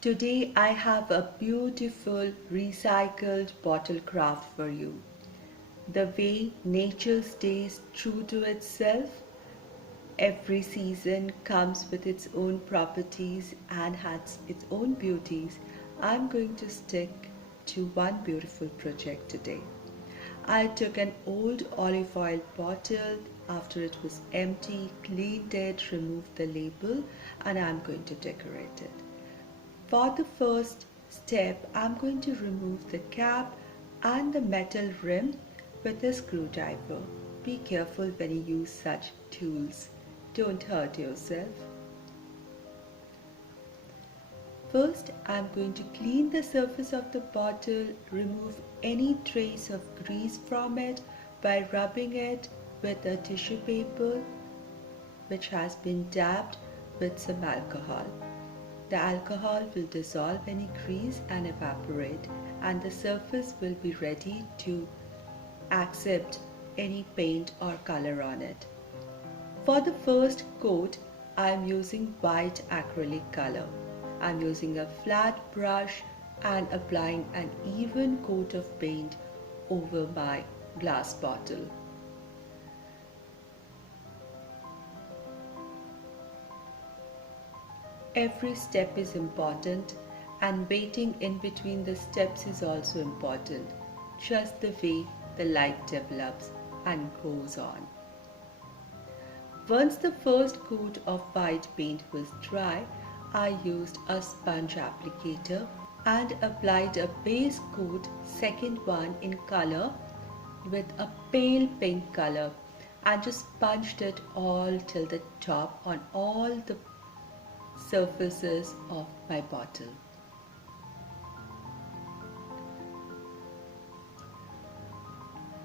Today I have a beautiful recycled bottle craft for you. The way nature stays true to itself, every season comes with its own properties and has its own beauties. I'm going to stick to one beautiful project today. I took an old olive oil bottle after it was empty, cleaned it, removed the label, and I'm going to decorate it. For the first step, I'm going to remove the cap and the metal rim with a screwdriver. Be careful when you use such tools. Don't hurt yourself. First, I'm going to clean the surface of the bottle, remove any trace of grease from it by rubbing it with a tissue paper which has been dabbed with some alcohol. The alcohol will dissolve any grease and evaporate, and the surface will be ready to accept any paint or color on it. For the first coat, I am using white acrylic color. I am using a flat brush and applying an even coat of paint over my glass bottle. Every step is important, and waiting in between the steps is also important, just the way the light develops and goes on. Once the first coat of white paint was dry, I used a sponge applicator and applied a base coat, second one in color, with a pale pink color, and just sponged it all till the top on all the surfaces of my bottle.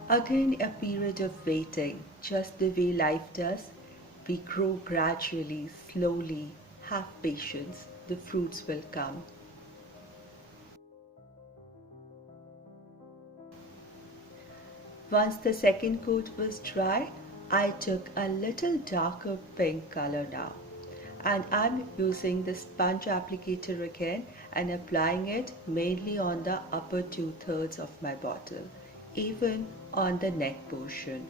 Again, a period of waiting, just the way life does. We grow gradually, slowly. Have patience, the fruits will come. Once the second coat was dry, I took a little darker pink color now, and I'm using the sponge applicator again and applying it mainly on the upper two-thirds of my bottle, even on the neck portion.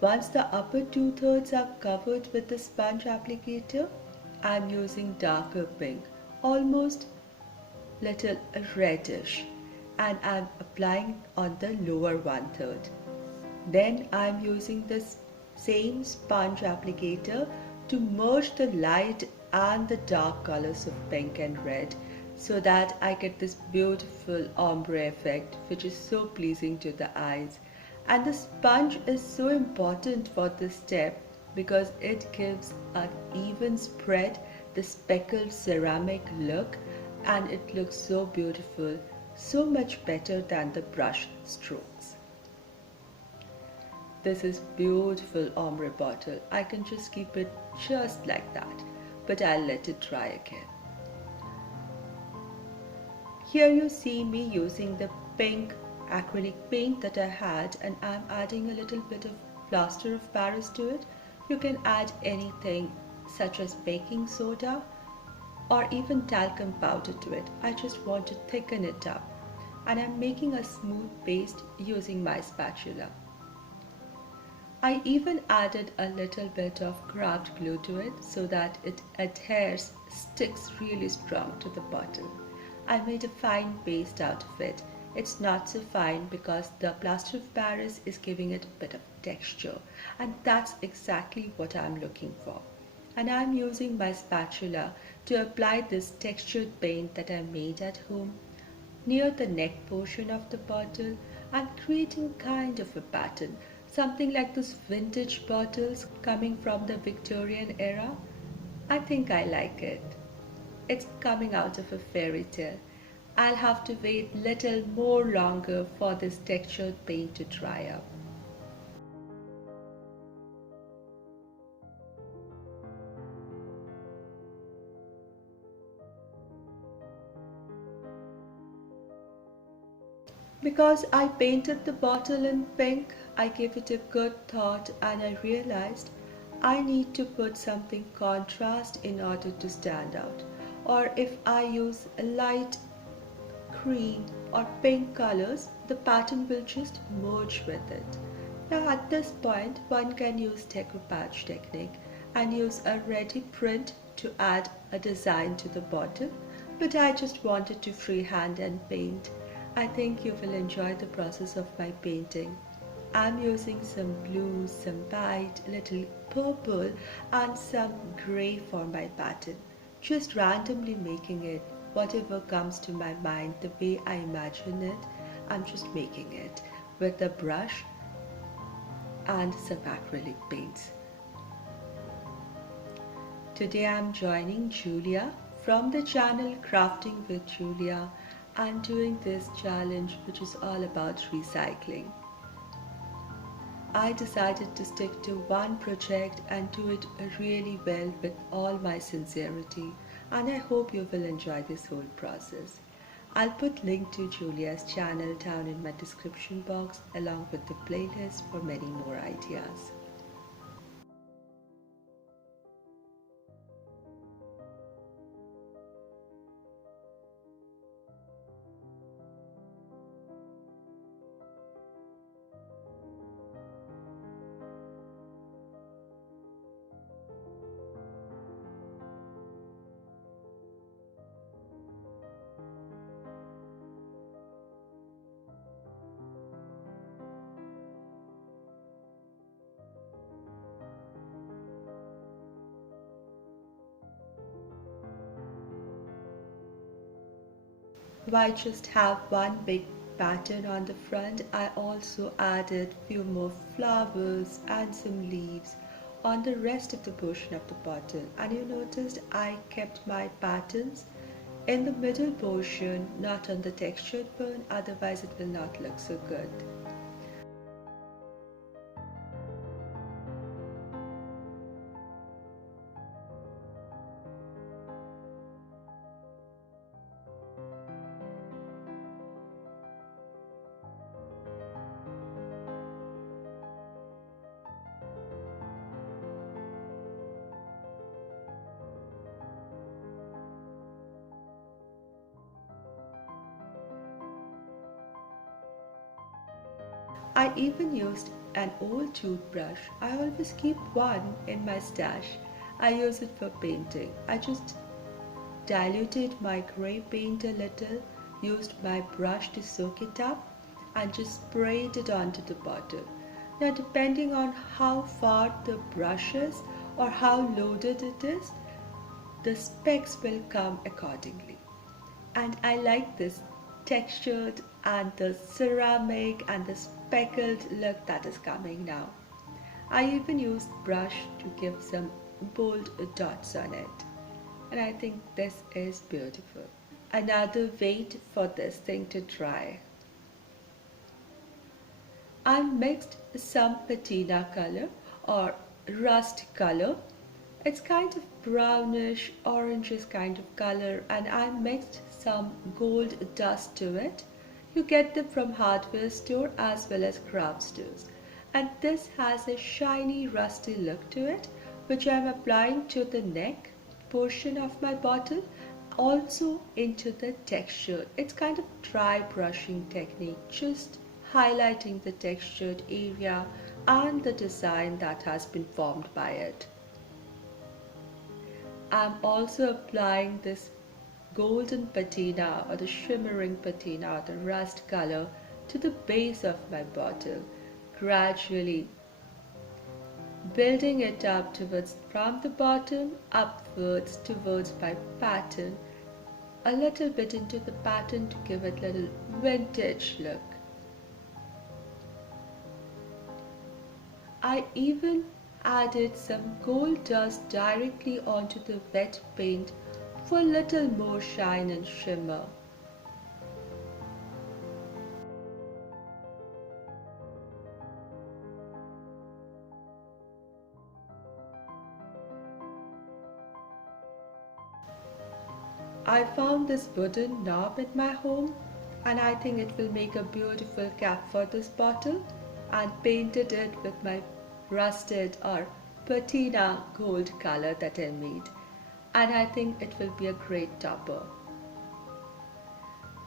Once the upper two-thirds are covered with the sponge applicator, I'm using darker pink, almost little reddish, and I'm applying on the lower one-third. Then I'm using this same sponge applicator to merge the light and the dark colors of pink and red so that I get this beautiful ombre effect which is so pleasing to the eyes. And the sponge is so important for this step because it gives an even spread, the speckled ceramic look, and it looks so beautiful, so much better than the brush strokes. This is beautiful ombre bottle. I can just keep it just like that, but I'll let it dry again. Here you see me using the pink acrylic paint that I had, and I'm adding a little bit of plaster of Paris to it. You can add anything such as baking soda or even talcum powder to it. I just want to thicken it up, and I'm making a smooth paste using my spatula. I even added a little bit of craft glue to it so that it adheres, sticks really strong to the bottle. I made a fine paste out of it. It's not so fine because the plaster of Paris is giving it a bit of texture, and that's exactly what I'm looking for. And I'm using my spatula to apply this textured paint that I made at home. Near the neck portion of the bottle, I'm creating kind of a pattern, something like those vintage bottles coming from the Victorian era. I think I like it. It's coming out of a fairy tale. I'll have to wait little more longer for this textured paint to dry up. Because I painted the bottle in pink, I gave it a good thought and I realized I need to put something contrast in order to stand out. Or if I use a light cream or pink colors, the pattern will just merge with it. Now at this point, one can use decoupage technique and use a ready print to add a design to the bottle, but I just wanted to freehand and paint. I think you will enjoy the process of my painting. I'm using some blue, some white, little purple and some grey for my pattern. Just randomly making it, whatever comes to my mind, the way I imagine it, I'm just making it with a brush and some acrylic paints. Today I'm joining Julia from the channel Crafting with Julia and doing this challenge which is all about recycling. I decided to stick to one project and do it really well with all my sincerity, and I hope you will enjoy this whole process. I'll put link to Julia's channel down in my description box along with the playlist for many more ideas. Why just have one big pattern on the front? I also added few more flowers and some leaves on the rest of the portion of the bottle, and you noticed I kept my patterns in the middle portion, not on the textured one, otherwise it will not look so good. I even used an old toothbrush. I always keep one in my stash. I use it for painting. I just diluted my grey paint a little, used my brush to soak it up, and just sprayed it onto the bottle. Now, depending on how far the brush is or how loaded it is, the specks will come accordingly. And I like this textured and the ceramic and the speckled look that is coming now. I even used brush to give some bold dots on it, and I think this is beautiful. Another wait for this thing to dry. I mixed some patina color or rust color. It's kind of brownish, orangish kind of color, and I mixed some gold dust to it. You get them from hardware store as well as craft stores. And this has a shiny rusty look to it, which I am applying to the neck portion of my bottle, also into the texture. It's kind of dry brushing technique, just highlighting the textured area and the design that has been formed by it. I'm also applying this golden patina or the shimmering patina or the rust color to the base of my bottle, gradually building it up towards from the bottom upwards towards my pattern, a little bit into the pattern to give it a little vintage look. I even added some gold dust directly onto the wet paint for a little more shine and shimmer. I found this wooden knob in my home and I think it will make a beautiful cap for this bottle, and painted it with my rusted or patina gold color that I made, and I think it will be a great topper.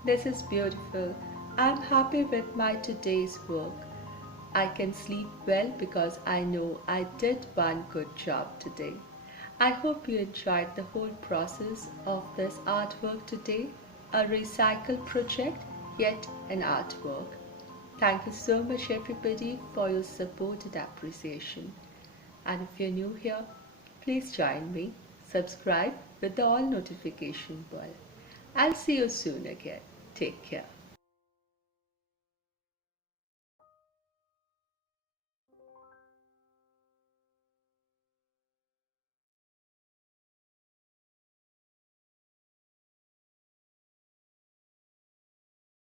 This is beautiful. I'm happy with my today's work. I can sleep well because I know I did one good job today. I hope you enjoyed the whole process of this artwork today, a recycled project, yet an artwork. Thank you so much everybody for your support and appreciation. And if you're new here, please join me, subscribe with the all notification bell. I'll see you soon again. Take care.